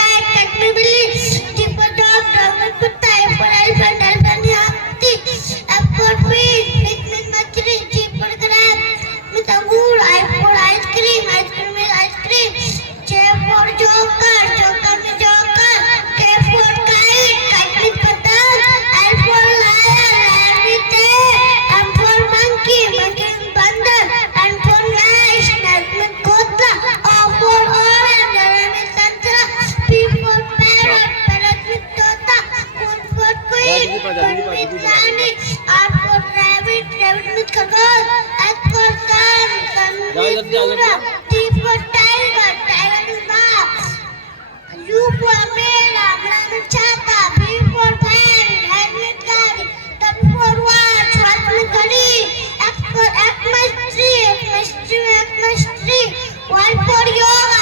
cat, cat me Billy. D for dog, dog with kutta. E for elephant, elephant me hathi. F for fish, fish me machli. G for crab, me tangoor. I for ice cream, ice cream me ice cream. J for joker, joker me joker. K for kite, kite me patang. L for lion, lion me tail. M for monkey, monkey me bandar. N for nice, nice me kotla. O for orange, orange me santra. P for parrot, parrot me tota. Q for queen, queen me rani. R for rabbit, rabbit me खरगोश. S for sun, sun me Suraj. T for tiger, tiger me बाघ. U for umbrella, umbrella me छाता. V for van, van me गाड़ी. W for watch, watch me घड़ी. X for Xmas tree, Xmas tree, Xmas tree. Y for yoga,